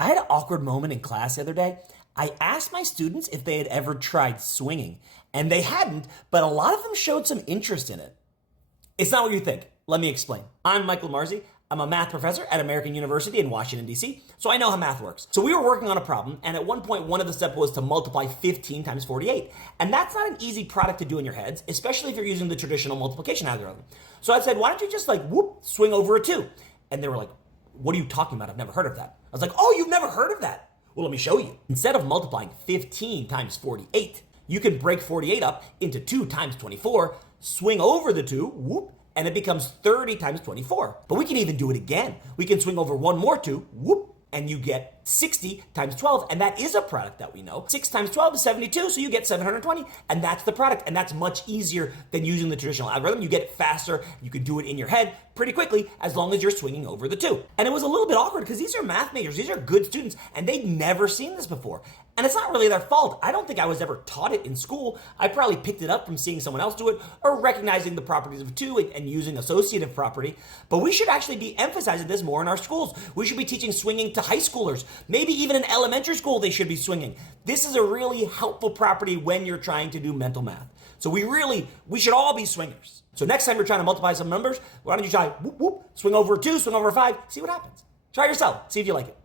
I had an awkward moment in class the other day. I asked my students if they had ever tried swinging, and they hadn't, but a lot of them showed some interest in it. It's not what you think. Let me explain. I'm Michael Marzi. I'm a math professor at American University in Washington, D.C., so I know how math works. So we were working on a problem, and at one point, one of the steps was to multiply 15 times 48. And that's not an easy product to do in your heads, especially if you're using the traditional multiplication algorithm. So I said, why don't you just swing over a 2? And they were like, what are you talking about? I've never heard of that. I was like, oh, you've never heard of that? Well, let me show you. Instead of multiplying 15 times 48, you can break 48 up into 2 times 24, swing over the 2, and it becomes 30 times 24. But we can even do it again. We can swing over one more 2, and you get 60 times 12, and that is a product that we know. 6 times 12 is 72, so you get 720, and that's the product, and that's much easier than using the traditional algorithm. You get it faster, you can do it in your head pretty quickly, as long as you're swinging over the 2. And it was a little bit awkward, because these are math majors, these are good students, and they'd never seen this before. And it's not really their fault. I don't think I was ever taught it in school. I probably picked it up from seeing someone else do it, or recognizing the properties of 2 and using associative property. But we should actually be emphasizing this more in our schools. We should be teaching swinging to high schoolers. Maybe even in elementary school they should be swinging. This is a really helpful property when you're trying to do mental math. So we should all be swingers. So next time you're trying to multiply some numbers, why don't you try swing over a 2, swing over a 5, see what happens. Try it yourself, see if you like it.